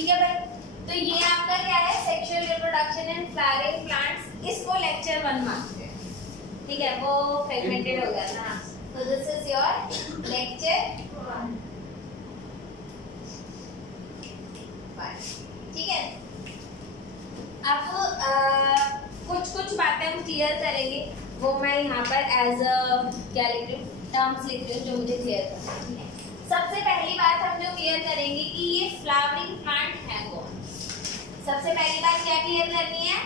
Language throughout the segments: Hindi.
ठीक है भाई, तो ये आपका क्या है, sexual reproduction in flowering plants, इसको लेक्चर 1 मानते हैं, ठीक है, वो फ्रेगमेंटेड हो गया ना, तो दिस इज योर लेक्चर 1, ठीक है। अब कुछ बातें हम क्लियर करेंगे, वो मैं यहाँ पर एज अ क्या लिख रही हूँ, टर्म्स लिख रही हूँ जो मुझे क्लियर करना है, ठीक है। सबसे पहली बात हम जो क्लियर करेंगे कि ये फ्लावरिंग प्लांट है कौन। सबसे पहली बात क्या क्लियर करनी है,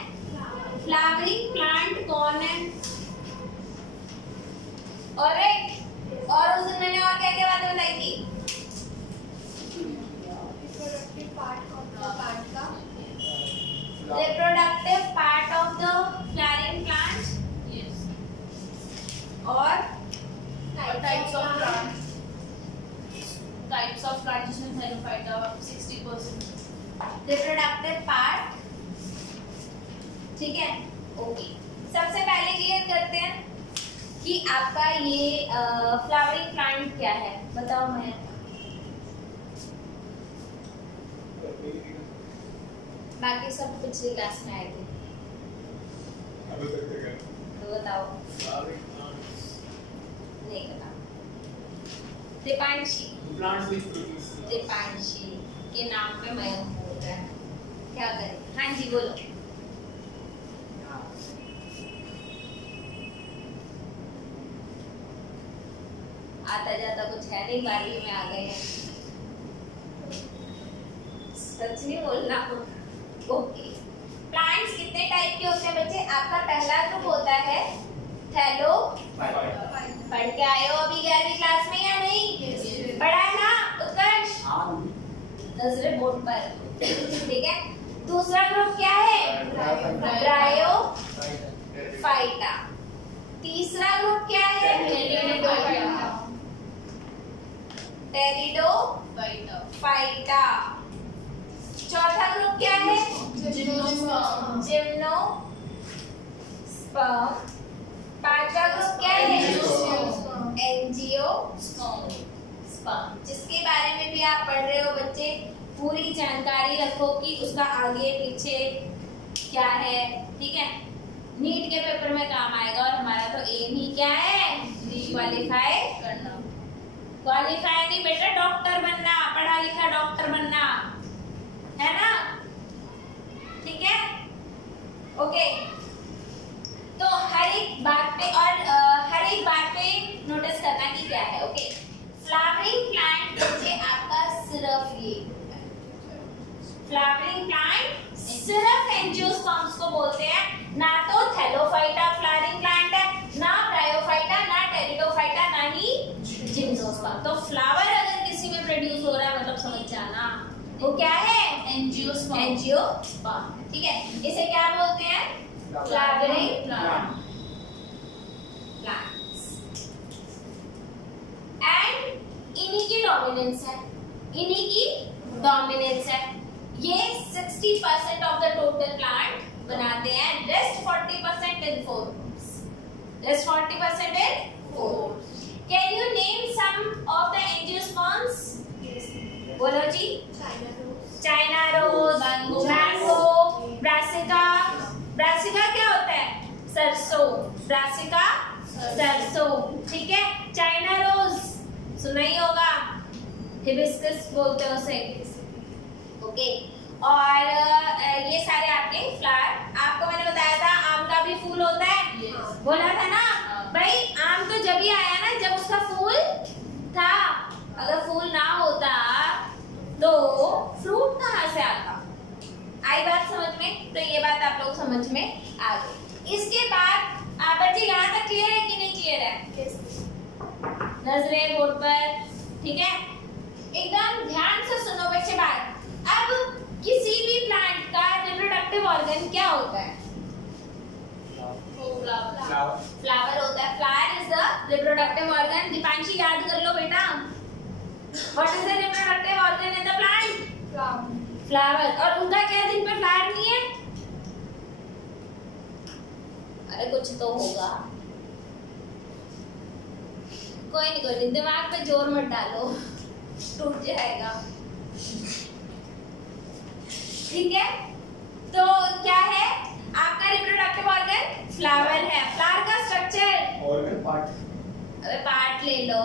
फ्लावरिंग प्लांट कौन है, ऑलराइट। और उस दिन मैंने और क्या क्या बातें बताई थी, reproductive part of the flowering plant, Yes. और Types of plants. Types of plants जिसमें Theriophyta 60%. रिप्रोडक्टिव पार्ट, ठीक है, ओके। सबसे पहले क्लियर करते हैं कि आपका ये फ्लावरिंग प्लांट क्या है, बताओ। मैं बाकी सब पिछली क्लास में आए थे, तो बताओ। नहीं पता, दीपांशी के नाम पे मयंक बोल रहा है, क्या करें। हाँ जी बोलो। आता जाता कुछ है नहीं, 12वीं में आ गए हैं, सच नहीं बोलना। ओके, प्लांट्स कितने टाइप के होते हैं बच्चे। आपका पहला ग्रुप होता है थैलो, पढ़ के आए हो अभी 11वीं क्लास में या नहीं, पढ़ा है ना उत्कर्ष, नजरे बोर्ड पर, ठीक है। दूसरा ग्रुप क्या है, ब्रायोफाइटा। तीसरा ग्रुप क्या है, टेरिडोफाइटा। चौथा ग्रुप क्या है, जिम्नोस्पर्म। पांचवा ग्रुप क्या है, एंजियोस्पर्म, जिसके बारे में भी आप पढ़ रहे हो बच्चे। पूरी जानकारी रखो कि उसका आगे पीछे क्या है, ठीक है, नीट के पेपर में काम आएगा। और हमारा तो एम ही क्या है, क्वालिफाई करना। क्वालिफाई नहीं बेटा, डॉक्टर बनना, पढ़ा लिखा डॉक्टर बनना, है ना, ठीक है, ओके। तो हर एक बात पे नोटिस करना कि क्या है, ओके। फ्लावरिंग प्लांट बच्चे आपका सिर्फ ये फ्लावरिंग प्लांट सिर्फ एंजियोस्पर्म्स को बोलते हैं, ना तो थैलोफाइटा फ्लावरिंग प्लांट है, ना ब्रायोफाइटा, ना टेरिडोफाइटा, ना ही जिम्नोस्पर्म। तो फ्लावर अगर किसी में प्रोड्यूस हो रहा है मतलब समझ जाना वो क्या है, एंजियोस्पर्म, ठीक है। इसे क्या बोलते हैं, फ्लावरिंग प्लांट्स। एंड इन्हीं की डोमिनेंस है, ये 60% ऑफ द टोटल प्लांट बनाते हैं, rest 40% in forms, can you name some of the angiosperms, बोलो जी। China rose, mango, brassica. Brassica क्या होता है, सरसों, ब्रासिका सरसों, ठीक है। चाइना रोज सुना ही होगा, हिबिस्कस बोलते हैं उसे, ओके। और ये सारे आपके फ्लावर। आपको मैंने बताया था आम का भी फूल होता है, बोला था ना भाई। आम तो जब ही आया ना जब उसका फूल था, अगर फूल ना होता तो फ्रूट कहाँ से आता। आई बात समझ में, तो ये बात आप लोग समझ में आ गई। इसके बाद आप बच्चे यहाँ तक क्लियर है कि नहीं क्लियर है, नजरे बोर्ड पर, ठीक है। एकदम ध्यान से सुनो बच्चे बात। अब किसी भी प्लांट का रिप्रोडक्टिव ऑर्गन क्या होता है, फ्लावर होता है। Flower is the reproductive organ. Deepanshi याद कर लो बेटा, what is the reproductive organ in the plant, flower. और उनका क्या दिन पे फ्लावर नहीं है, अरे कुछ तो होगा, कोई नहीं, दिमाग पे जोर मत डालो, टूट जाएगा। ठीक है, तो क्या है आपका रिप्रोडक्टिव ऑर्गन? फ्लावर है। फ्लावर का स्ट्रक्चर ऑर्गन पार्ट, अबे पार्ट ले लो,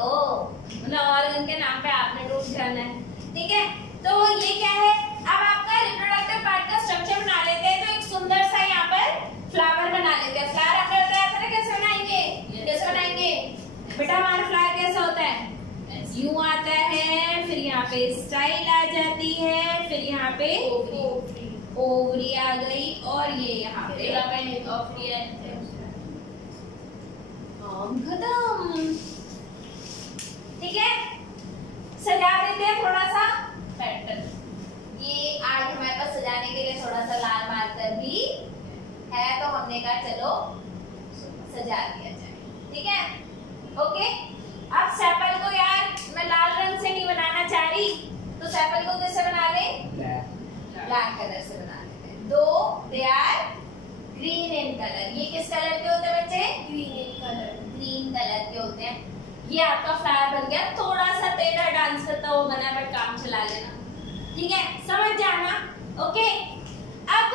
मतलब ऑर्गन के नाम पे आपने रूट करना है, ठीक है। तो ये क्या है, अब आपका रिप्रोडक्टिव पार्ट का स्ट्रक्चर बना लेते हैं, तो एक सुंदर सा यहाँ पर फ्लावर बना लेते हैं। फ्लावर आपने बताया था ना कैसे बनाएंगे? कैसे बनाएंगे बेटा? हमारा फ्लावर कैसा होता है? यूं आता है, फिर यहाँ पे स्टाइल आ जाती है, फिर यहाँ पे ओवरी आ गई, और ये यहाँ पे फिलामेंट ऑफ द खत्म। ठीक है, सजा देते हैं थोड़ा सा पैटर्न। ये आज हमारे पास सजाने के लिए थोड़ा सा लाल मार्कर भी है, तो हमने कहा चलो सजा दिया जाए। ठीक है, ओके। अब सेपल को यार मैं लाल रंग से नहीं बनाना चाह रही, तो सेपल को कैसे बना ले? ब्लैक कलर से बना लेते हैं। दो they are green in colour. ये किस कलर के होते हैं बच्चे? ग्रीन कलर के होते हैं। ये आपका फ्लावर बन गया, थोड़ा सा टेढ़ा डांस करता हुआ बना, बट काम चला लेना, ठीक है, समझ जाना। ओके, अब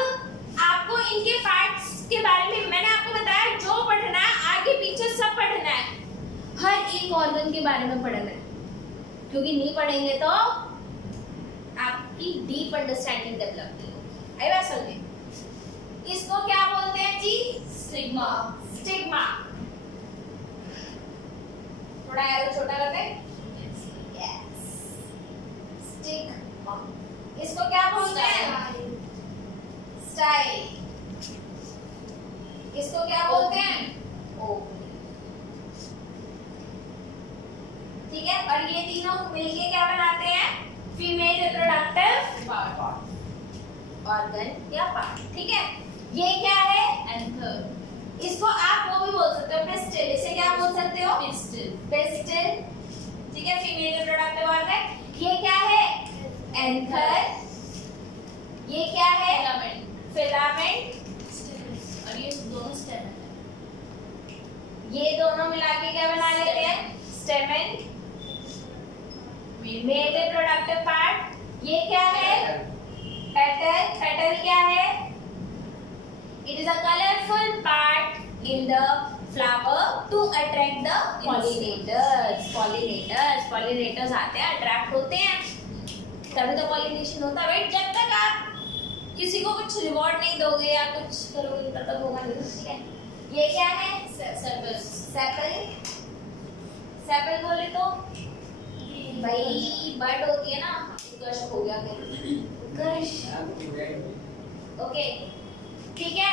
आपको इनके पार्ट्स के बारे में मैंने आपको बताया, जो पढ़ना है आगे पीछे सब पढ़ना है, हर एक ऑर्गन के बारे में पढ़ना है, क्योंकि नहीं पढ़ेंगे तो आपकी डीप अंडरस्टैंडिंग डेवलप नहीं होगी। आई बात समझे? इसको क्या बोलते हैं जी? स्टिग्मा। स्टिग्मा। थोड़ा एरो छोटा करते हैं। Yes, stigma. इसको क्या बोलते हैं? स्टाइल। इसको क्या बोलते हैं? ओवरी। ठीक है, और ये तीनों मिलके क्या बनाते हैं? फीमेल रिप्रोडक्टिव ऑर्गन या पार्ट। ठीक है, ये क्या है? एंथर। इसको आप वो भी बोल सकते हो, पिस्टल। इसे क्या बोल सकते हो? पिस्टल। पिस्टल। ठीक है, फीमेल रिप्रोडक्टिव ऑर्गन। ये क्या है? एंथर। ये क्या है? फिलामेंट। फिलामेंट। और ये दोनों स्टेम है। ये दोनों मिला के क्या बना लेते हैं? स्टेमेन। Male reproductive part. ये क्या है? पेटल। पेटल क्या है? It is a colorful part in the flower to attract the pollinators. Pollinators आते हैं, attract होते हैं, तभी तो pollination होता है। Wait, जब तक आप किसी को कुछ रिवॉर्ड नहीं दोगे या कुछ करोगे तब तक होगा नहीं। ठीक है, ये क्या है? सेपल। सेपल। सेपल बोले तो भाई बर्ड होती है ना, उत्कर्ष हो गया उत्कर्ष। ओके, ठीक है,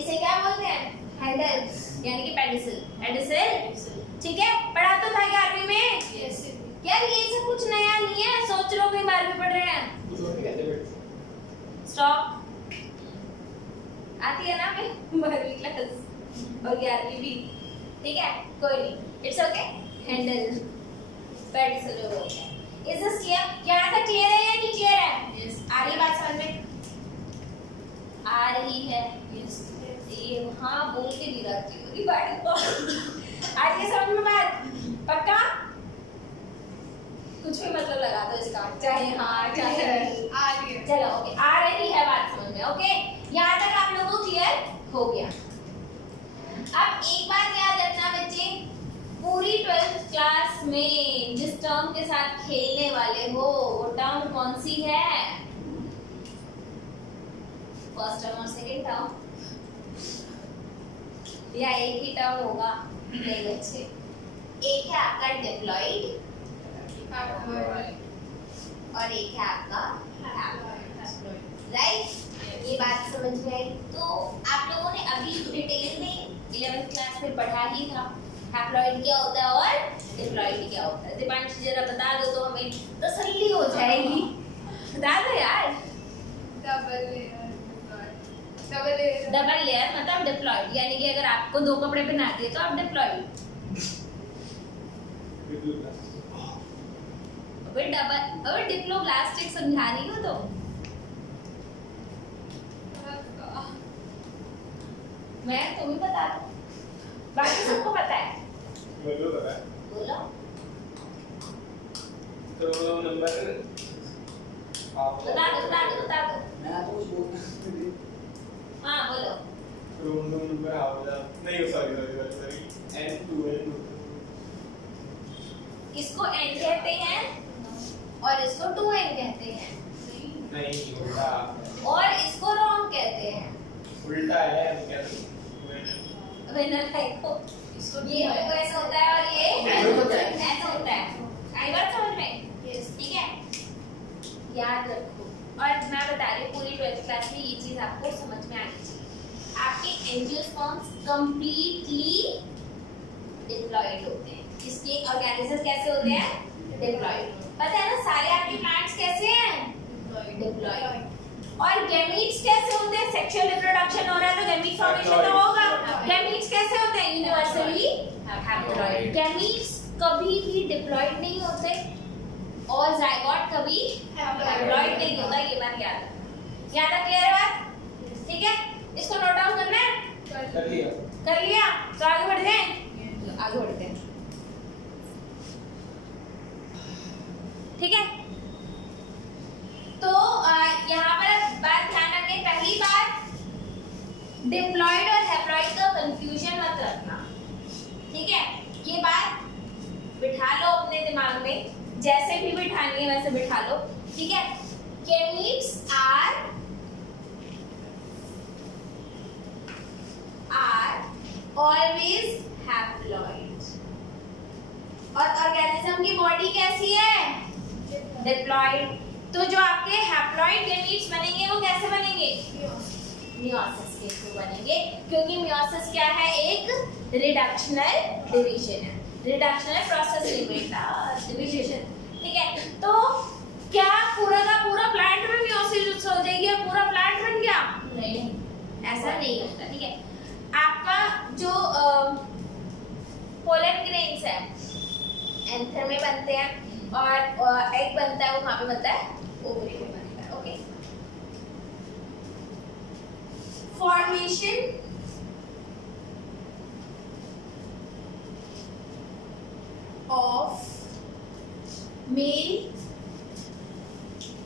इसे क्या बोलते हैं? हैंडल, यानी कि पेडिसल। पेडिसल, ठीक है, पढ़ा तो था 11वीं में। यस। यार ये सब कुछ नया नहीं है, सोच लो कोई 12वीं पढ़ रहे हैं। स्टॉप। आती है ना हमें 12वीं क्लास और 11वीं भी, ठीक है, कोई नहीं, इट्स ओके। हैंडल, पेडिसल हो गया। Is this clear? यहाँ तक क्लियर है या नहीं क्लियर है? यस। आ रही बात समझ में? आ रही है? यस। ये हाँ बोल के नहीं रहती होगी बाड़ी को। आज ये समझ में बात पक्का? कुछ भी मतलब लगा दो इसका, चाहे हाँ चाहे नहीं। आ रही है। चलो ओके, आ रही है बात समझ में। ओके, यहाँ तक आप लोगों को क्लियर हो गया। अब एक बात याद रखना बच्चे, पूरी 12th क्लास में जिस टर्म के साथ खेलने वाले हो वो टर्म कौन सी है? फर्स्ट टर्म और सेकंड टर्म, या एक ही टर्म होगा? नहीं बच्चे, एक है आपका डिप्लॉइड और एक है आपका हैप्लॉइड, राइट? ये बात समझ में आई? तो आप लोगों ने अभी डिटेल में 11th क्लास में पढ़ा ही था हैप्लॉइड क्या होता है और डिप्लॉइड क्या होता है। दीपांशी जरा बता दो तो हमें तसल्ली हो जाएगी। बता दो यार। डबल लेयर मतलब डिप्लॉइड, यानी कि अगर आपको 2 कपड़े पहना दिए तो आप डिप्लॉइड। अबे डबल, अबे डिप्लोब्लास्टिक समझा रही हो तो मैं तुम्हें बता दूं, बाकी सबको पता है। बोलो। बोलो। तो नंबर बता दो। मैं तो कुछ बोल हाँ बोलो। रूम नंबर नहीं, सॉरी N2 इसको n कहते हैं और इसको 2n कहते हैं, नहीं उल्टा, और इसको रॉन्ग कहते हैं। उल्टा है क्या? विनर है को इसको ये ऐसा होता है और ये ऐसा होता है। ऐसा होता है। आई बात समझ में? ठीक है, याद रखो। और मैं बता रही हूँ पूरी 12th क्लास में ये चीज आपको समझ में आनी चाहिए। आपके एंजियोस्पर्म्स कंप्लीटली डिप्लॉयड होते हैं। इसके ऑर्गेनिज्म कैसे होते हैं? डिप्लॉयड। पता है ना सारे आपके प्लांट्स कैसे हैं? डिप्लॉयड। और गैमीट्स कैसे होते हैं? सेक्सुअल रिप्रोडक्शन हो रहा है तो गैमीट फॉर्मेशन तो होगा। गैमीट्स कैसे होते हैं? Universally haploid. गैमीट्स कभी भी डिप्लॉयड नहीं होते और जायगोट कभी हैप्लॉयड नहीं होता। ये बात याद रखना। याद है? क्लियर है बात? ठीक है, इसको नोट डाउन करना है। कर लिया तो आगे बढ़ जाएं। आगे बढ़ते हैं। ठीक है, तो यहाँ पर बात ध्यान रखें। पहली बात, डिप्लॉयड और हैप्लॉयड का कंफ्यूजन मत रखना। ठीक है, ये बात बिठा लो अपने दिमाग में, जैसे भी बिठानी है वैसे बिठा लो। ठीक है, गैमीट्स आर ऑलवेज हैप्लॉयड। और ऑर्गेनिज्म की बॉडी कैसी है? डिप्लॉयड। तो जो आपके हैप्लॉयड गैमीट्स बनेंगे वो कैसे बनेंगे? मियोसिस के थ्रू बनेंगे, क्योंकि मियोसिस क्या है? एक रिडक्शनल डिवीजन है, रिडक्शनल प्रोसेस डिवीजन। ठीक है, तो क्या पूरा का पूरा प्लांट में मियोसिस हो जाएगी और पूरा प्लांट बन गया? नहीं, ऐसा नहीं होता। ठीक है, आपका जो पोलन ग्रेन्स है एंथर में बनते हैं और एग बनता है वो कहाँ पे बनता है? ओवरी में बनता है। Okay, formation of male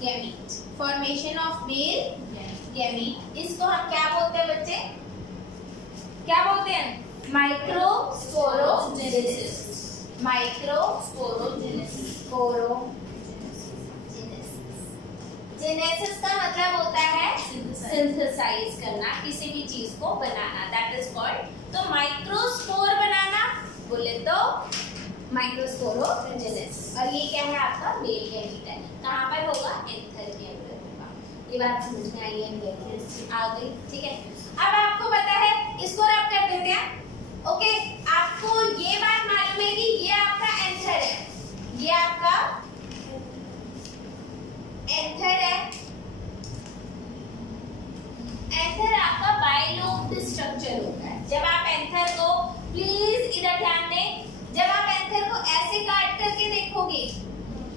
gamete, formation of male gamete, इसको हम क्या बोलते हैं बच्चे? क्या बोलते हैं? माइक्रोस्पोरोजेनेसिस। माइक्रोस्पोरोजेनेसिस। जेनेसिस का मतलब होता है सिंथेसाइज करना, किसी भी चीज को बनाना, दैट इज कॉल्ड। तो माइक्रोस्पोर बनाना बोले तो माइक्रोस्पोरोजेनेसिस। और ये क्या है? आपका मेल गैमीट है। कहाँ पर होगा? एंथर के अंदर होगा। ये बात समझ में आई है? आ गई? ठीक है, अब आपको पता है, इसको रब कर देते हैं। ओके, आपको ये बात मालूम है कि ये आपका एंथर है, ये आपका एंथर है। एंथर आपका बाइलोब्ड स्ट्रक्चर होता है। जब आप एंथर को, प्लीज इधर ध्यान दें, जब आप एंथर को ऐसे काट करके देखोगे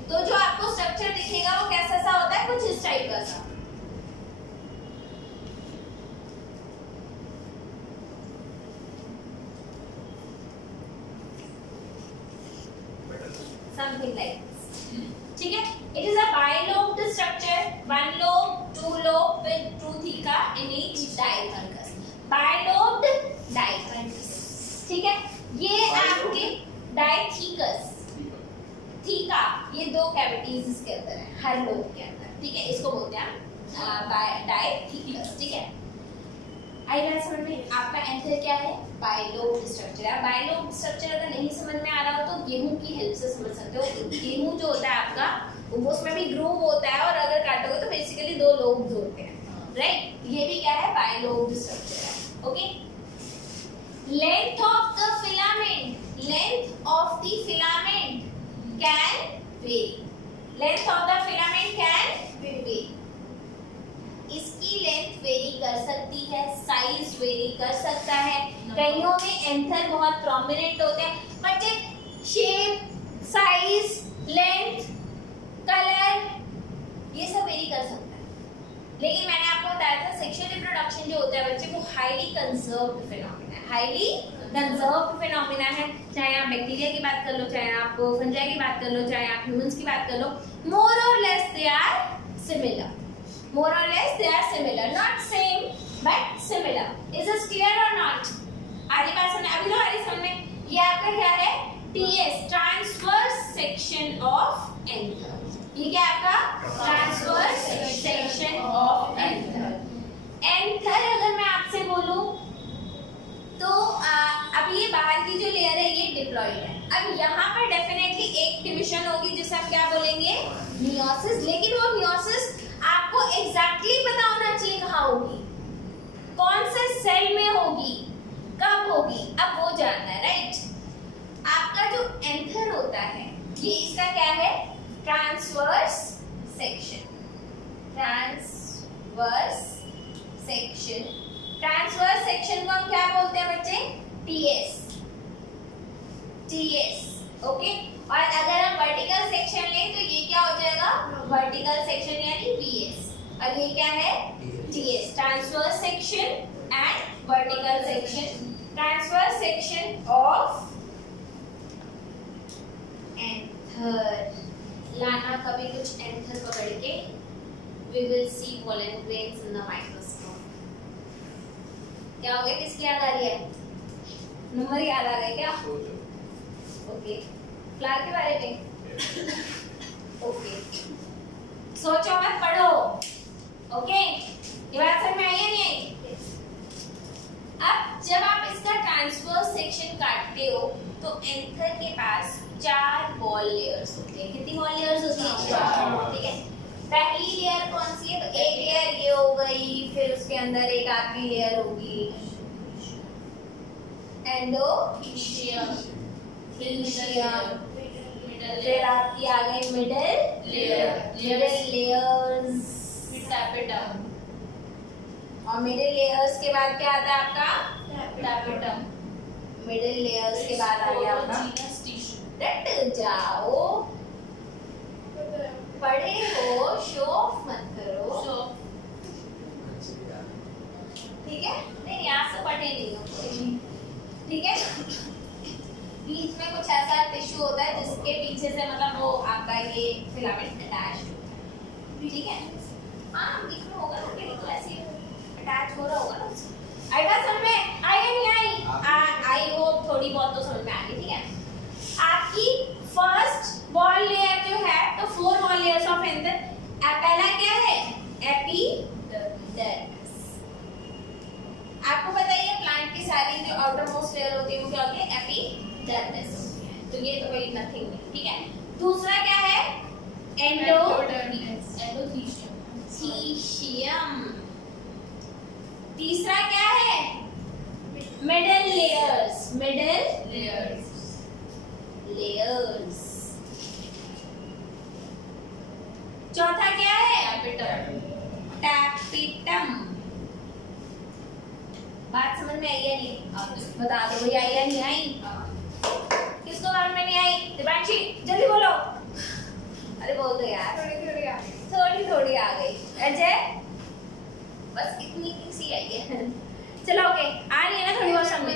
तो जो आपको स्ट्रक्चर दिखेगा वो कैसा सा होता है? कुछ इस टाइप का सा। Something like this. ठीक है, it is a bilobed structure, one lobe, two lobe with two theca in each diathecus. Bilobed diathecus. ठीक है, ये आपके diathecus, थीका, ये दो कैविटीज इसके अंदर है, हर लोब के अंदर। ठीक है, इसको बोलते हैं डायथीकस। ठीक है, आई बात समझ में? आपका एंथर क्या है? बाइलोब्ड स्ट्रक्चर है। बाइलोब्ड स्ट्रक्चर अगर नहीं समझ में आ रहा हो तो गेहूं की हेल्प से समझ सकते हो। गेहूं जो होता है आपका, वो उसमें भी ग्रूव होता है और अगर काटोगे तो बेसिकली दो लोब्स होते हैं, राइट? ये भी क्या है? बाइलोब्ड स्ट्रक्चर है। Okay, length of the filament, length of the filament can very, length of the filament can very. इसकी लेंथ वेरी कर सकती है, साइज वेरी कर सकता है। कईयों में एंथर बहुत प्रोमिनेंट होते हैं, but shape, size, length, colour ये सब वेरी कर सकता है। लेकिन मैंने आपको बताया था सेक्सुअल रिप्रोडक्शन जो होता है बच्चे, वो हाईली कंजर्व्ड फिनोमेना है, हाईली कंजर्व्ड फिनोमेना है। चाहे आप बैक्टीरिया की बात कर लो, चाहे आप फंजाई की बात कर लो, चाहे आप ह्यूमंस की बात कर लो, मोर और less they are similar. More or less they are similar, not same but similar. Is this clear or not? आधी बात समझ, अभी तो आधी समझ में। ये आपका क्या है? TS, transverse section of anther. ये क्या आपका? Transverse section of anther. Anther अगर मैं आपसे बोलूं तो अब ये बाहर की जो लेयर है ये डिप्लॉइड है। अब यहाँ पर डेफिनेटली एक डिविजन होगी जिसे हम क्या बोलेंगे? मियोसिस। लेकिन वो मियोसिस आपको एग्जैक्टली पता होना चाहिए कहाँ होगी, कौन से सेल में होगी, कब होगी, अब वो जानना है, राइट। आपका जो एंथर होता है ये इसका क्या है? Transverse section. Transverse section, transverse section को हम क्या बोलते हैं बच्चे? टीएस। TS, okay. और अगर हम वर्टिकल सेक्शन लें तो ये क्या हो जाएगा? वर्टिकल सेक्शन यानी वीएस। और ये क्या है? TS, transverse section and vertical section. Transverse section of anther. लाना कभी कुछ एंथर पकड़ के। We will see pollen grains in the microscope. क्या हो गया? किसकी याद आ रही है? नंबर याद आ गए क्या? ओके। फ्लावर के बारे में? ओके। सोचो मत, पढ़ो। ओके? ये बात समझ में आई या नहीं आई? अब जब आप इसका ट्रांसवर्स सेक्शन काटते हो तो एंथर के पास 4 वॉल लेयर्स होते हैं। कितनी वॉल लेयर्स होती हैं? 4। ठीक है। पहली लेयर कौन सी है? तो एक लेयर ये हो गई, फिर उसके अंदर एक आखिरी लेयर होगी एंडोथीशियम। फिर आपकी आ गई मिडिल लेयर्स, और मिडिल लेयर्स के बाद क्या आता है आपका? मिडिल लेयर्स के बाद आ गया आपका, रट जाओ, पढ़े हो, शो ऑफ मत करो, ठीक है? नहीं यहाँ से पढ़े नहीं हो, ठीक है? बीच में कुछ ऐसा टिश्यू होता है जिसके पीछे से मतलब वो आपका ये फिलामेंट अटैच, ठीक है? हाँ बीच में होगा ना, कहीं तो ऐसे अटैच हो रहा होगा ना। आई बात समझ में आई या नहीं आई? आई हो थोड़ी बहुत तो समझ में आ गई, ठीक है? आपकी फर्स्ट वॉल लेयर जो है तो 4 वॉल लेयर्स ऑफ एंथर। पहला क्या है? एपिडर्मिस। आपको पता ही है प्लांट की सारी जो आउटर मोस्ट लेयर होती है वो क्या होती है? एपिडर्मिस। तो ये तो कोई नथिंग नहीं, ठीक है? दूसरा क्या है? एंडोथीशियम। तीसरा क्या है? Middle layers. चौथा क्या है? टैपिटम। बात समझ में आई या नहीं? बता दो भैया, आई या नहीं आई? किसको समझ में नहीं आई? दिवांशी जल्दी बोलो। अरे बोल दो यार। थोड़ी आ गई। अजय बस इतनी सी आई है। चलो ओके, आ रही है ना थोड़ी बहुत समझ?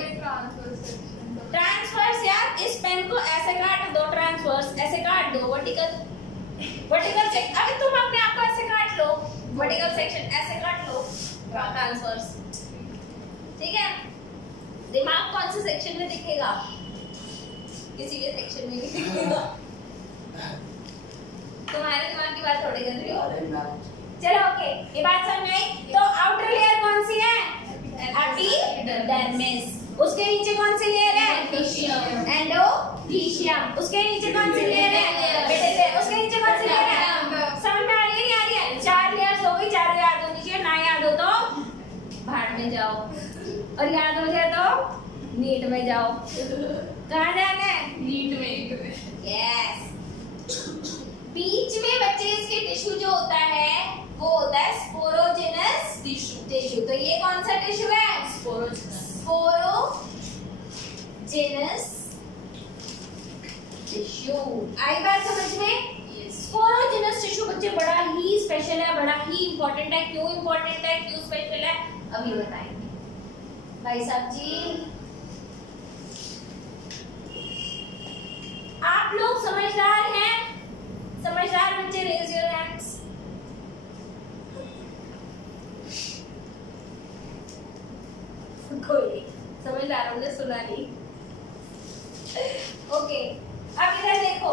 ट्रांसवर्स यार, इस पेन को ऐसे काट दो, ट्रांसवर्स ऐसे काट दो, वर्टिकल सेक्शन, अभी तुम अपने आप को ऐसे काट लो, वर्टिकल सेक्शन ऐसे काट लो, ट्रांसवर्स, ठीक है? दिमाग कौन से सेक्शन में दिखेगा? किसी भी सेक्शन में दिखेगा। तुम्हारे दिमाग की बात थोड़ी कर रही हो। चलो ओके, ये बात समझ में आई? तो आउटर लेयर कौन सी है? एपिडर्मिस। उसके नीचे कौन सी लेयर है? एंडोथीशियम। उसके नीचे कौन सी लेयर है? Middle layer. उसके नीचे कौन सी लेयर है? समझ में आ रही है नहीं आ रही है? 4 लेयर्स हो गई, 4 याद होनी चाहिए, ना याद हो तो भाड़ में जाओ, और याद हो जाए तो नीट में जाओ। कहाँ जाना है? नीट में। यस। बीच में बच्चे इसके टिश्यू जो होता है वो होता है स्पोरोजेनस टिश्यू। तो ये कौन सा टिश्यू है? Sporogenous tissue. आई बात समझ में? स्पोरोजेनस टिश्यू बच्चे बड़ा ही स्पेशल है, बड़ा ही इंपॉर्टेंट है। क्यों इंपॉर्टेंट है, क्यों स्पेशल है, अभी बताएंगे भाई साहब जी। आप लोग समझदार हैं? समझदार बच्चे रेज योर हैंड्स। कोई नहीं, समझदारों ने सुना नहीं। ओके, अब इधर देखो,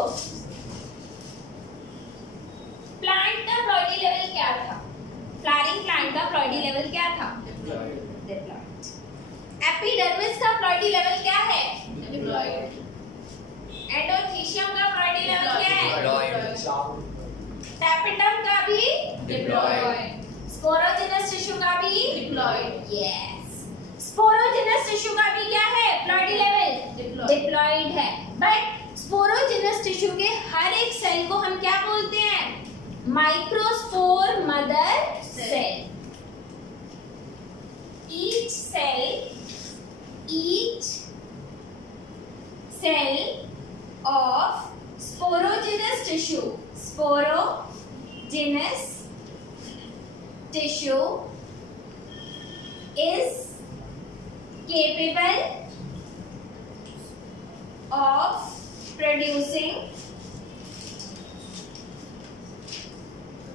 प्लांट का प्लॉइडी लेवल क्या था? फ्लावरिंग प्लांट का प्लॉइडी लेवल क्या था? डिप्लॉइड। एपिडर्मिस का प्लॉइडी लेवल क्या है? डिप्लॉइड। एंडोथीशियम का प्लॉइडी लेवल क्या है? डिप्लॉइड। टैपेटम का भी डिप्लॉइड। स्पोरोजेनस टिश्यू का भी डिप्लॉइड। यस, स्पोरोजेनस टिश्यू का भी क्या है प्लॉइडी लेवल? डिप्लॉइड है। बट स्पोरोजेनस टिश्यू के हर एक सेल को हम क्या बोलते हैं? Microspore mother cell. each cell of sporogenous tissue is capable of producing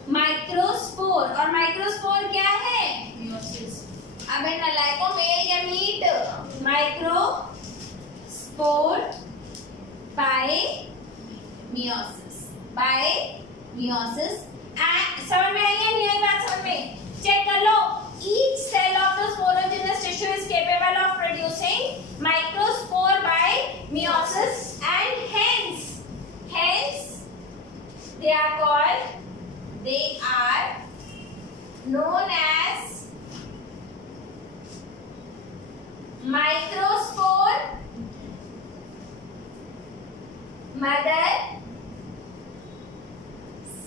microspore. और माइक्रोस्पोर क्या है? Meiosis। अबे नलायकों, मेल या मीट? Microspore by meiosis. समझ में आई है नहीं आई बात? समझ में? चेक कर लो। Each cell of the sporogenous tissue is capable of producing microspore by meiosis and hence they are known as microspore mother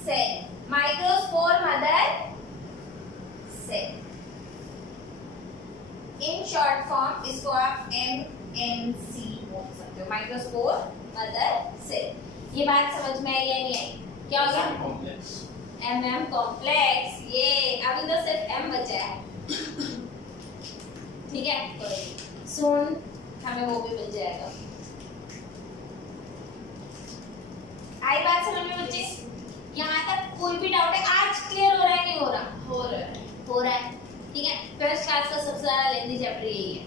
cell। Microspore mother cell. In short form इसको आप MMC बोल सकते हो, माइक्रोस्पोर मदर सेल। ये बात समझ में आई या नहीं आई? क्या होगा? MM complex. ये अभी तो सिर्फ M बचा है, ठीक है? सुन, हमें वो भी मिल जाएगा। आई बात समझ में बच्चे? यहाँ तक कोई भी डाउट है? आज क्लियर हो रहा है नहीं हो रहा? हो रहा है। हो रहा है, ठीक है। फर्स्ट क्लास का सबसे ज्यादा लेंथी चैप्टर यही है।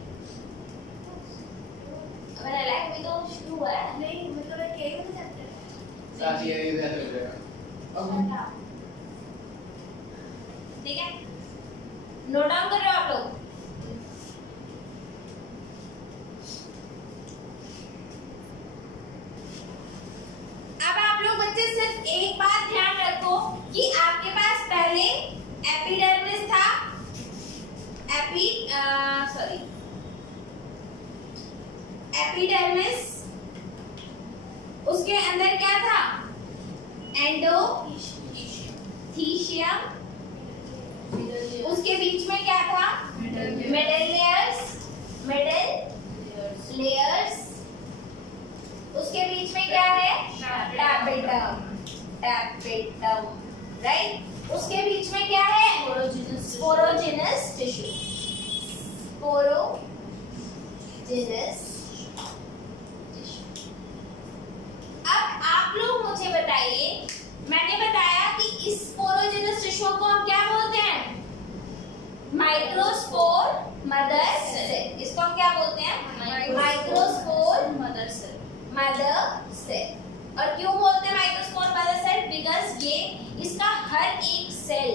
अब मेरा लाइफ भी तो शुरू हुआ है। नहीं, मतलब एक ही वाला चैप्टर साथ ही ये इधर हो जाएगा। है। ठीक है, नोट डाउन कर रहे हो आप लोग? अब आप लोग बच्चे सिर्फ एक बात ध्यान रखो कि आपके पास पहले एपिडर्मिस था, एपिडर्मिस, उसके अंदर क्या था? एंडोथीशियम, उसके बीच में क्या था? मिडल लेयर्स, उसके बीच में क्या है? Tapetum, right? उसके बीच में क्या है? Sporogenous tissue. अब आप लोग मुझे बताइए, मैंने बताया कि इस स्पोरोजेनस टिश्यू को हम क्या बोलते हैं? Microspore mother cell. इसको हम क्या बोलते हैं? Microspore mother cell. और क्यों बोलते हैं माइक्रोस्पोर मदर सेल? बिकॉज ये इसका हर एक सेल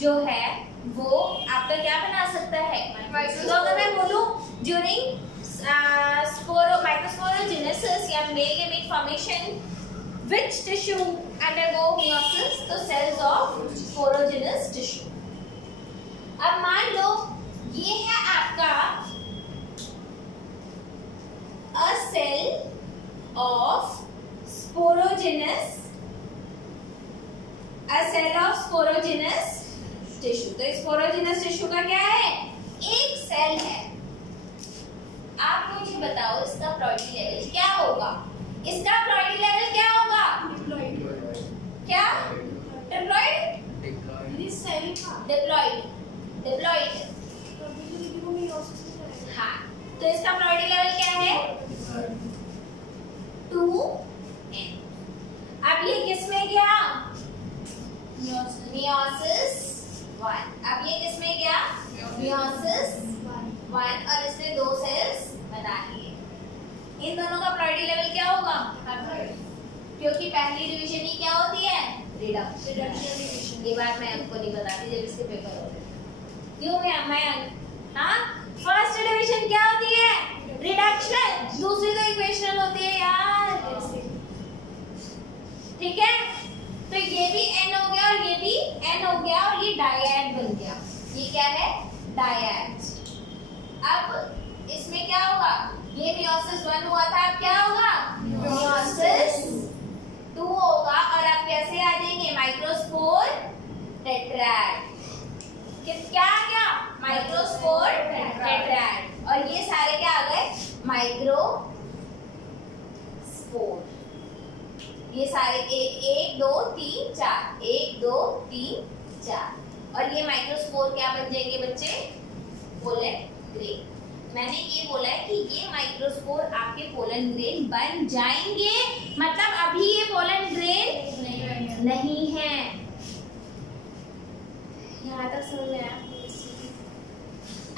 जो है वो आपका क्या बना सकता है? तो अगर मैं बोलूं ड्यूरिंग माइक्रोस्पोरोजेनेसिस या male gamete formation which tissue undergo meiosis? तो cells of sporogenous tissue। अब मान लो ये है आपका a cell of sporogenous tissue। तो sporogenous tissue का क्या है? एक सेल है। आप मुझे बताओ इसका प्लॉइडी लेवल क्या होगा? इसका प्लॉइडी लेवल क्या होगा? क्या? डिप्लॉइड? डिप्लॉइड। हाँ, तो इसका प्लॉइडी लेवल क्या है? 2n। अब ये किस में गया? मियोसिस 1। अब ये किस में गया? मियोसिस 1 क्योंकि पहली डिवीजन ही क्या होती है? रिडक्शन। ये बात मैं आपको नहीं बताती जब इसके पेपर होते हैं। क्यों मैं हाँ, फर्स्ट डिवीजन क्या होती है? रिडक्शन। दूसरी तो इक्वेशनल होती है यार, ठीक है? तो ये भी n हो गया और ये भी n हो गया और ये डायड बन गया। ये क्या है? डायड। अब इसमें क्या होगा? ये मियोसिस 1 हुआ था, अब क्या होगा? मियोसिस 2 होगा और अब कैसे आ जाएंगे? Microspore tetrad. क्या क्या? Microspore tetrad. और ये सारे क्या आ गए? माइक्रोस्पोर। ये सारे 1 2 3 4 1 2 3 4 और ये माइक्रोस्पोर क्या बन जाएंगे बच्चे? Pollen grain. मैंने ये बोला है कि ये माइक्रोस्पोर आपके पोलन ग्रेन बन जाएंगे, मतलब अभी ये पोलन ग्रेन नहीं है। यहाँ तक समझ में आया?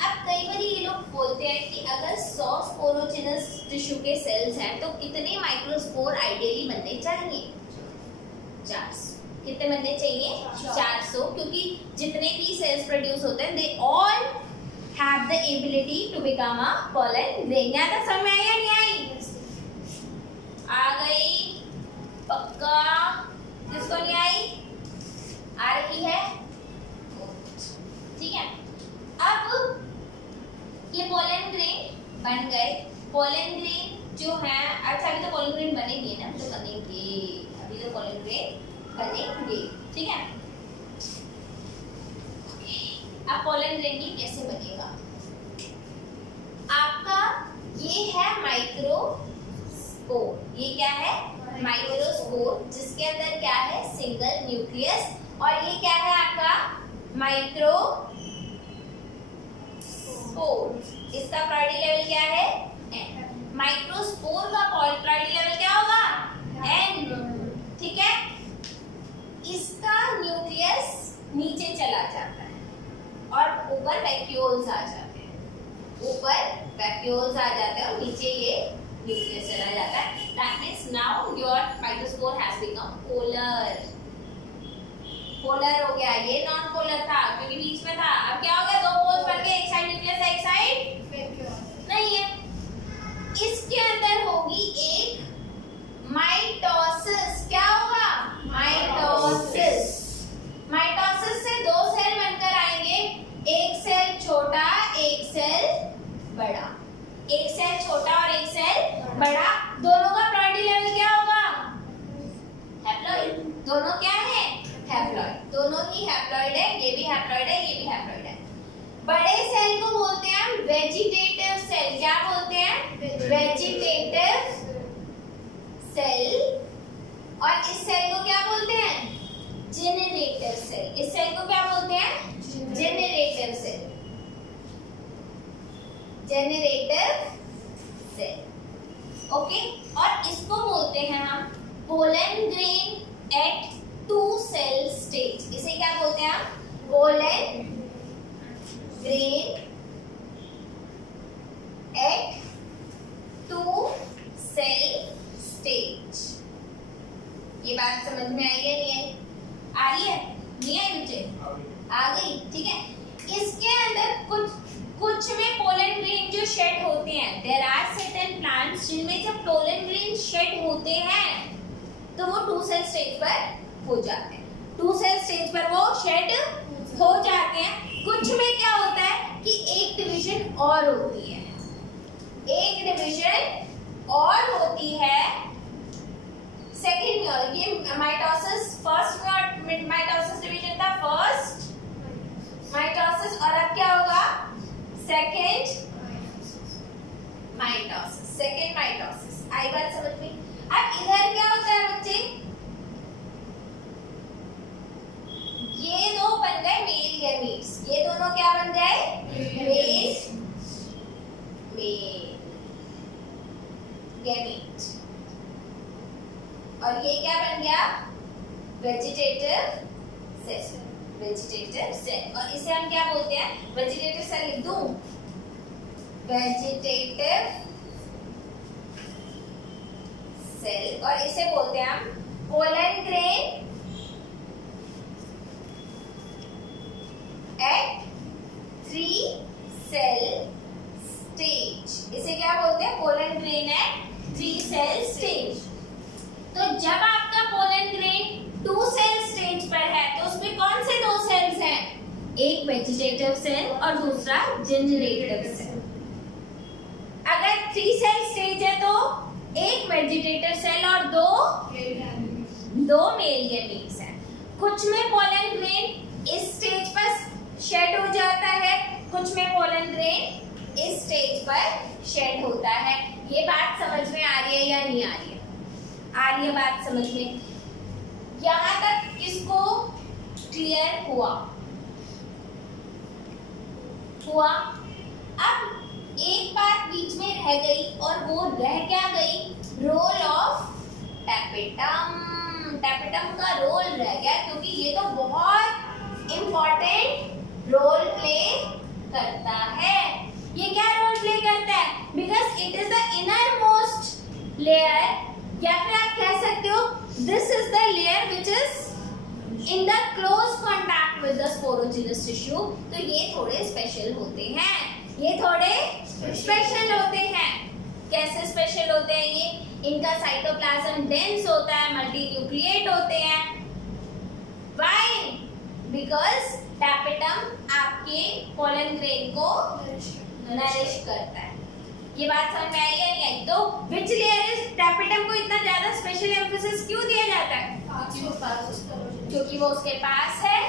अब कई बार ये लोग बोलते हैं कि अगर 100 स्पोरोजिनस टिश्यू के सेल्स हैं तो कितने माइक्रोस्पोर आइडियली बनने चाहिए? 400। कितने बनने चाहिए? 400, क्योंकि जितने भी सेल्स प्रोड्यूस होते हैं they all have the ability to become a pollen grain. यहाँ तक समझ में आई या नहीं आई? आ गई पक्का? किसको नहीं आई? आ रही है? ठीक है। अब ये पोलन ग्रेन बन गए। पोलन ग्रेन जो है, अच्छा अभी तो पोलन ग्रेन बनेंगे ना, तो बनेंगे, अभी तो पोलन ग्रेन बनेंगे, ठीक है? अब पोलन ग्रेन ये कैसे बनेगा? आपका ये है माइक्रोस्पोर। ये क्या है? माइक्रोस्पोर, जिसके अंदर क्या है? Single nucleus. और ये क्या है आपका? माइक्रोस्पोर। इसका प्रायोरिटी लेवल क्या है? n। माइक्रोस्पोर का प्रायोरिटी लेवल क्या होगा? n, ठीक है? इसका न्यूक्लियस नीचे चला जाता है और ऊपर वैक्यूल्स आ जाते हैं। ऊपर वैक्यूल्स आ जाते हैं और नीचे ये न्यूक्लियस चला जाता है। That means now your microspore has become polar. Polar हो गया, ये नॉन पोलर था क्योंकि बीच में था। अब क्या हो गया? 2 पोल्स बन के, एक साइड न्यूक्लियस है, एक साइड नहीं है। इसके अंदर होगी एक माइटोसिस। क्या होगा? माइटोसिस। माइटोसिस से 2 सेल बनकर आएंगे, एक सेल छोटा एक सेल बड़ा। एक सेल छोटा और एक सेल बड़ा। दोनों का प्रायोरिटी लेवल क्या होगा? हैप्लॉइड। दोनों क्या है? हैप्लॉइड। दोनों ही हैप्लॉइड है, ये भी हैप्लॉइड है, ये भी हैप्लॉइड है। बड़े सेल को बोलते हैं हम वेजिटेटिव सेल। क्या बोलते हैं? Vegetative cell. और इस सेल को क्या बोलते हैं? Generative cell. इस सेल को क्या बोलते हैं? Generative cell. Generative cell, okay. और इसको बोलते हैं हम pollen grain at 2 cell stage. इसे क्या बोलते हैं हम? Pollen grain at 2 cell stage. ये बात समझ में आई है? नहीं आई? आ रही है? नहीं आई मुझे? आ गई, ठीक है। इसके अंदर कुछ में पोलन ग्रेन जो शेड होते हैं, देयर आर सर्टेन प्लांट्स जिनमें जब पोलन ग्रेन शेड होते हैं तो वो 2 सेल स्टेज पर हो जाते हैं। 2 सेल स्टेज पर वो शेड हो जाते हैं। कुछ में क्या होता है कि एक डिवीजन और होती है, एक डिवीजन और होती है सेकेंड में। ये माइटोसिस, फर्स्ट माइटोसिस डिवीजन था, फर्स्ट माइटोसिस, और अब क्या होगा? Second mitosis. Second mitosis. आई बात समझ में? अब इधर क्या होता है बच्चे? ये 2 बन गए मेल गैमीट्स। ये दोनों क्या बन गए? Male gamete. और ये क्या बन गया? Vegetative cell. Vegetative cell. और इसे हम क्या बोलते हैं? वेजिटेटिव सेल लिख दूं? वेजिटेटिव सेल, और इसे बोलते हैं हम pollen grain at 3 cell stage. इसे क्या बोलते हैं? Pollen grain at 3 cell stage. तो जब आपका पोलन ग्रेन 2 सेल स्टेज पर है तो उसमें कौन से 2 सेल्स हैं? एक वेजिटेटिव सेल और दूसरा जनरेटिव सेल। अगर 3 सेल स्टेज है तो एक वेजिटेटिव सेल और दो मेल गैमीट्स हैं। कुछ में पोलन ग्रेन इस स्टेज पर शेड हो जाता है, कुछ में पोलन ग्रेन इस स्टेज पर शेड होता है। ये बात समझ में आ रही है या नहीं आ रही है? आ रही है बात समझ में? यहां तक किसको क्लियर हुआ? अब एक बात बीच में रह गई, और वो रह क्या गई? Role of tapetum. टैपेटम का रोल रह गया, क्योंकि ये तो बहुत इंपॉर्टेंट रोल प्ले करता है। ये क्या रोल प्ले करता है? Because it is the inner most layer, या फिर आप कह सकते हो this is the layer which is in the close contact with the sporogenous tissue. तो ये थोड़े स्पेशल होते हैं, ये थोड़े स्पेशल होते हैं। कैसे स्पेशल होते हैं ये? इनका साइटोप्लाज्म डेंस होता है, मल्टी न्यूक्लिएट होते हैं। व्हाई? बिकॉज टैपेटम आपके पोलन ग्रेन को नरिश करता है। ये बात समझ में आई या नहीं आई? तो विच लेयर इज टैपेटम को इतना ज्यादा स्पेशल एम्फेसिस क्यों दिया जाता है? क्योंकि वो उसके पास है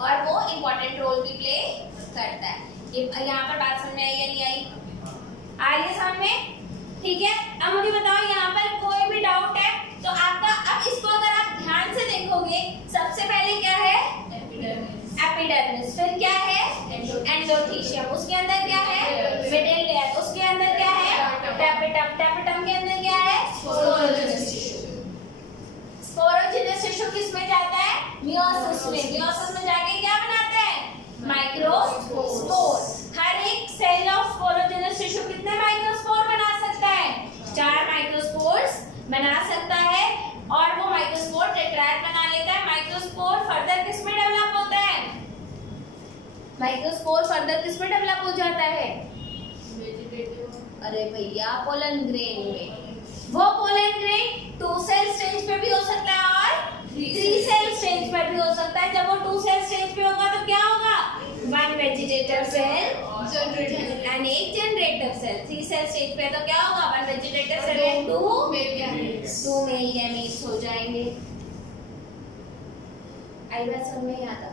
और वो इम्पोर्टेंट रोल भी प्ले करता है। ये यहाँ पर बात समझ में आई या नहीं आई? आ रही है समझ में? ठीक है। अब मुझे बताओ, यहाँ पर कोई भी डाउट है तो आपका, अब इसको अगर आप ध्यान से देखोगे, सबसे पहले क्या है? एपिडर्मिस। फिर क्या है? एंडोथीशियम। उसके अंदर क्या है? Middle layer. उसके अंदर क्या है? टैपेटम। टैपेटम के अंदर क्या है? Sporogenous tissue. स्पोरोजिनस टिश्यू किस में जाता है? मियोसिस में। मियोसिस में जाके क्या बनाता है? माइक्रोस्पोर। हर एक सेल ऑफ स्पोरोजिनस टिश्यू कितने माइक्रोस्पोर बना सकता है? 4 माइक्रोस्पोर्स बना सकता है, और वो माइक्रोस्पोर टेट्राड बना लेता है। माइक्रोस्पोर फर्दर किस में डेवलप होता है? माइक्रोस्पोर फर्दर किस में डेवलप हो जाता है? अरे भैया, पोलन ग्रेन में। वो पोलन ग्रेन 2 सेल स्टेज पे भी हो सकता है और 3 सेल स्टेज पे भी हो सकता है। जब वो 2 सेल स्टेज पे होगा तो क्या होगा? 1 वेजिटेटिव सेल एंड एक जनरेटिव सेल। 3 सेल स्टेज पे तो क्या होगा? 1 vegetative cell and 2 male gametes हो जाएंगे। आई बात समझ में आता?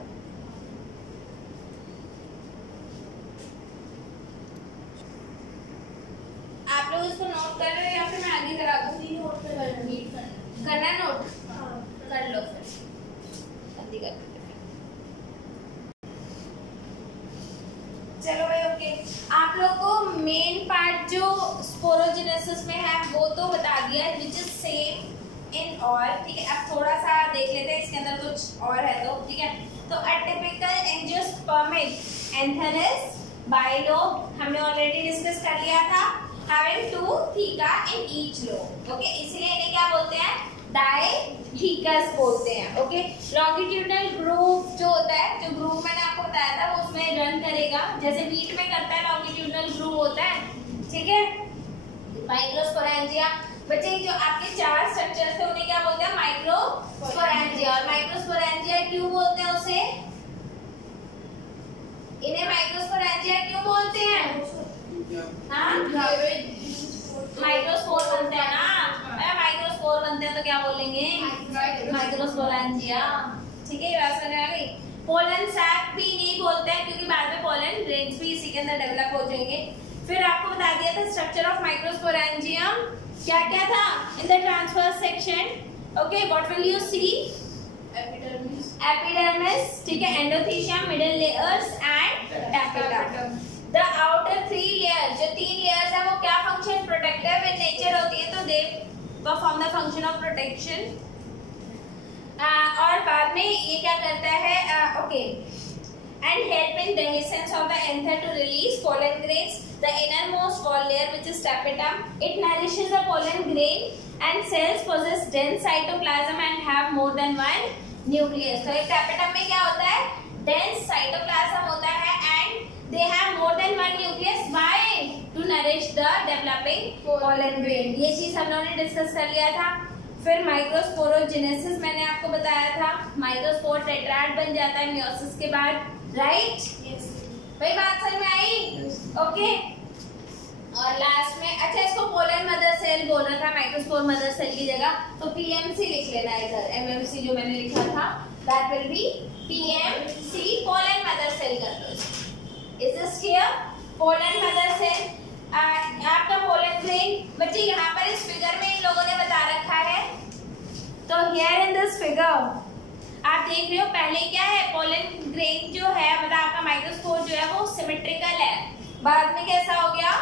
आप लोग इसको नोट कर रहे हो या फिर मैं आगे करा दूँ? नोट करना नोट कर लो, फिर जल्दी कर। चलो भाई, ओके। आप लोग को मेन पार्ट जो स्पोरोजिनेसिस में है वो तो बता दिया, which is same in all. ठीक है, अब थोड़ा सा देख लेते हैं इसके अंदर कुछ और है तो। ठीक है, तो अ टिपिकल एंजियोस्पर्मिक एंथेरिस बाइलोब हमने ऑलरेडी डिस्कस कर लिया था, having 2 theca in each lobe। Okay, इसलिए इन्हें क्या बोलते हैं? डाइथीकस बोलते हैं। ओके, लॉन्गिट्यूडनल ग्रूव जो होता है, जो ग्रूव मैंने आपको बताया था वो उसमें रन करेगा, जैसे वीट में करता है लॉन्गिट्यूडनल ग्रूव होता है। ठीक है, माइक्रोस्पोरेंजिया। बच्चे जो आपके 4 स्ट्रक्चर्स थे उन्हें क्या बोलते हैं? माइक्रोस्पोरेंजिया। और माइक्रोस्पोरेंजिया क्यों बोलते हैं उसे? इन्हें माइक्रोस्पोरेंजिया क्यों बोलते हैं? हाँ, माइक्रोस्पोर बनते हैं ना। माइक्रोस्पोर बनते हैं तो क्या बोलेंगे? माइक्रोस्पोरेंजिया। ठीक है, ये बात समझ आ गई। पोलन सैक भी नहीं बोलते हैं, क्योंकि बाद में पोलन ग्रेन्स भी इसी के अंदर डेवलप हो जाएंगे। फिर आपको बता दिया था स्ट्रक्चर ऑफ माइक्रोस्पोरेंजियम क्या क्या था in the transverse section. Okay, what will you see? Epidermis. ठीक है, endothecium, middle layers and tapetum. The outer 3 layers, जो 3 layers है वो क्या फंक्शन? प्रोटेक्टिव इन नेचर होती है, तो they perform the function of protection. और बाद में ये क्या करता है? Okay, and help in dehiscence of the anther to release pollen grains. The innermost wall layer, which is tapetum, it nourishes the pollen grain, and cells possess dense cytoplasm and have more than one nucleus. तो tapetum में क्या होता है? Dense cytoplasm होता है and they have more than one nucleus. Why? To nourish the developing pollen grain. ये चीज हम लोगों ने डिस्कस कर लिया था. फिर माइक्रोस्पोरोजेनेसिस मैंने आपको बताया था. माइक्रोस्पोर टेट्राड बन जाता है मियोसिस के बाद, राइट? वही बात समझ में आई? ओके. और लास्ट में, अच्छा इसको पोलन मदर सेल बोलना था माइक्रोस्पोर मदर सेल की जगह, तो पीएमसी लिख लेना है इधर. एमएमसी जो मैंने लिखा था, that will be PMC, pollen mother cell कर दो. Is this clear? Pollen mother cell, आपका पोलन ग्रेन. बच्चे यहाँ पर इस फिगर में इन लोगों ने बता रखा है. तो हियर इन दिस फिगर आप देख रहे हो, पहले क्या है, पोलन ग्रेन जो है मतलब आपका माइक्रोस्पोर जो है वो सिमेट्रिकल है. बाद में कैसा हो गया?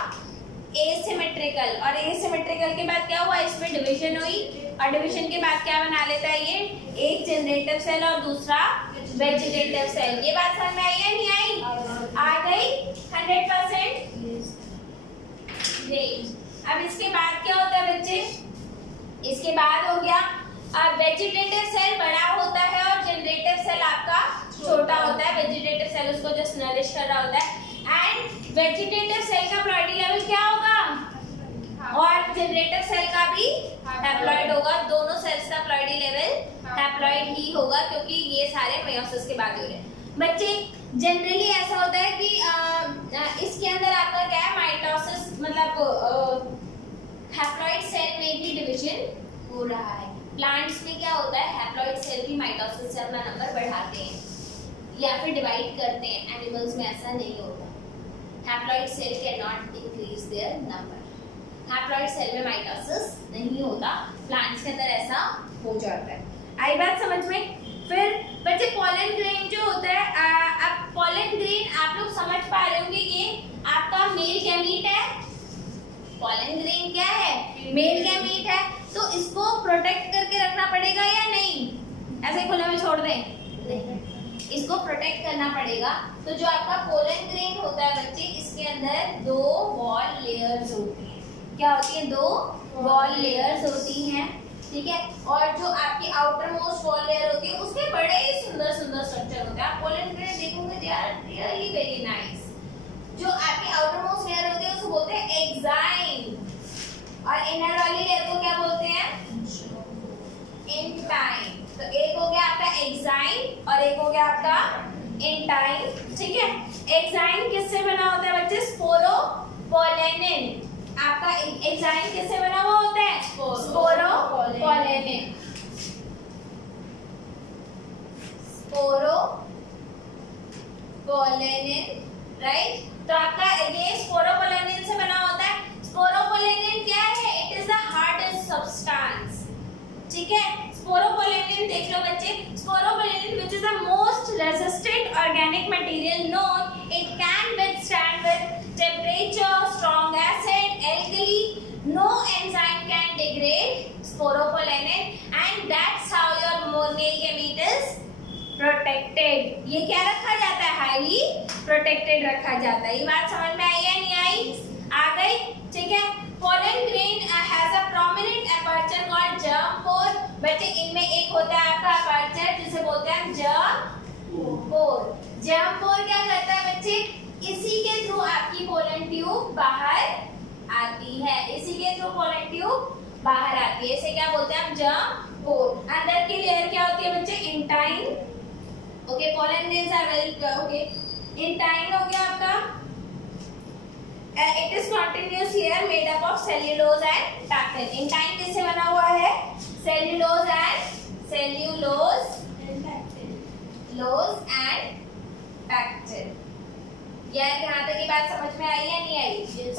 एसिमेट्रिकल. और एसिमेट्रिकल के बाद क्या हुआ? इसमें डिवीजन हुई, और डिवीजन के बाद क्या बना लेता है ये? एक जनरेटिव सेल और दूसरा वेजिटेटिव सेल. ये बात समझ में आई या नहीं आई? आ गई 100%. अब इसके बाद क्या होता है बच्चे? इसके बाद हो गया वेजिटेटिव सेल बड़ा होता है और जनरेटिव सेल आपका छोटा होता है. वेजिटेटिव सेल उसको जस्ट नरिश कर रहा होता है. एंड वेजिटेटिव सेल का प्लॉइडी लेवल क्या होगा? और जनरेटिव सेल का भी हैप्लॉइड होगा. दोनों सेल्स का प्लॉइडी लेवल हैप्लॉइड ही होगा, क्योंकि ये सारे मेयोसिस के बाद हो रहे हैं. बच्चे जनरली ऐसा होता है कि इसके अंदर आपका क्या है, माइटोसिस मतलब हैप्लॉइड सेल में भी डिवीजन हो रहा है. प्लांट्स में क्या होता है, हैप्लॉइड सेल भी माइटोसिस से अपना नंबर बढ़ाते हैं या फिर डिवाइड करते हैं. एनिमल्स में ऐसा नहीं होता. Haploid cell can not increase their number. Haploid cell में माइटोसिस नहीं होता, प्लांट्स के अंदर ऐसा हो जाता है. आई बात समझ में? फिर बच्चे पोलन ग्रेन जो होता है, अब पोलन ग्रेन आप लोग समझ पा रहे होंगे, ये आपका मेल गैमीट है. पोलन ग्रेन क्या है? मेल गैमीट है. तो इसको प्रोटेक्ट करके रखना पड़ेगा या नहीं? ऐसे खुले में छोड़ दें? नहीं, इसको प्रोटेक्ट करना पड़ेगा. तो जो आपका पोलन ग्रेन होता है बच्चे, इसके अंदर 2 वॉल लेयर्स होती हैं. क्या होती है? 2 वॉल लेयर्स होती हैं. ठीक है. और जो आपकी आउटर मोस्ट वॉल लेयर होती है उसमें बड़े ही सुंदर सुंदर स्ट्रक्चर होते हैं. आप पोलन ग्रेन देखोगे यार, रियली वेरी नाइस. जो आपकी आउटर मोस्ट लेयर होती है उसको बोलते हैं एक्साइन, और इनर वाली लेयर को क्या बोलते हैं? इंटाइन. तो एक हो गया आपका एक्साइन और एक हो गया आपका इंटाइन. ठीक है. एक्साइन किससे बना होता है बच्चे? स्पोरोपोलेनिन. आपका एक्साइन किससे बना हुआ होता है? स्पोरोपोलेनिन. Sporopollenin, right? तो आपका ये स्पोरोपोलेनिन से बना होता है. स्पोरोपोलेनिन क्या है? It is the hardest substance. ठीक है. स्पोरोपोलेनिन देख लो बच्चे. Sporopollenin which is the most resistant organic material known. It can withstand with temperature, strong acid, alkali. No enzyme can degrade sporopollenin, and that's how your male gamete is protected. ये क्या रखा जाता है? हाईली प्रोटेक्टेड रखा जाता है. ये बात समझ में आई या नहीं आई? आ गई. ठीक है. pollen grain has a prominent aperture called germ pore. बच्चे इनमें एक होता है आपका aperture जिसे बोलते हैं germ pore. germ pore क्या करता है बच्चे? इसी के थ्रू आपकी pollen tube बाहर आती है. इसी के थ्रू pollen tube बाहर आती है. इसे क्या बोलते हैं हम? germ pore. अंदर की लेयर क्या होती है बच्चे? intine. Okay. pollen grains are well. Okay. intine हो गया आपका. It is continuous layer made up of cellulose and pectin. Intine किससे बना हुआ है? Cellulose and pectin. यार यहाँ तक की बात समझ में आई या नहीं आई?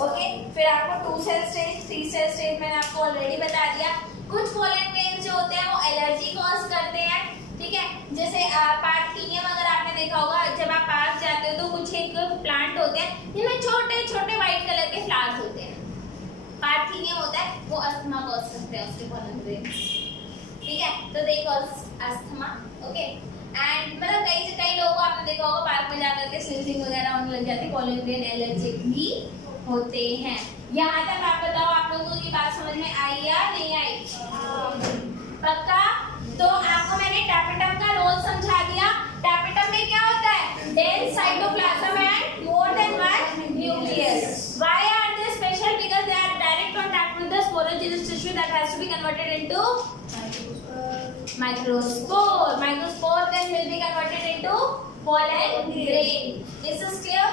ओके. फिर आपको 2 सेल स्टेज, 3 सेल स्टेज मैंने आपको ऑलरेडी बता दिया. कुछ पोलन ग्रेन्स जो होते हैं वो एलर्जी कॉज करते हैं. ठीक है. जैसे पार्थीनियम अगर आपने देखा होगा, जब आप पार्क जाते हो तो कुछ एक प्लांट होते हैं जिनमें छोटे छोटे व्हाइट कलर के फ्लावर्स होते हैं. पार्थीनियम होता है, वो अस्थमा कॉज करते हैं उसके पोलन ग्रेन्स. ठीक है. तो they cause asthma. Okay. And मतलब कई लोगों को आपने देखा होगा पार्क में जाकर के स्विमिंग वगैरह होने लग जाती है, पॉलन ग्रेन एलर्जिक भी होते हैं। यहाँ तक आप बताओ, आप लोगों को ये बात समझ में आई या नहीं आई? पक्का? तो आपको मैंने टैपेटम का रोल समझा दिया। टैपेटम में क्या होता है? Dense cytoplasm and more than one nucleus. Why are they special? Because they are direct contact with the sporogenous tissue that has to be converted into microspore. Microspore then will be converted into pollen grain. This is clear?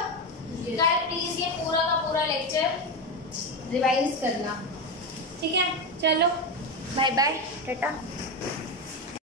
कल प्लीज ये पूरा का पूरा लेक्चर रिवाइज करना, ठीक है? चलो बाय बाय, टाटा।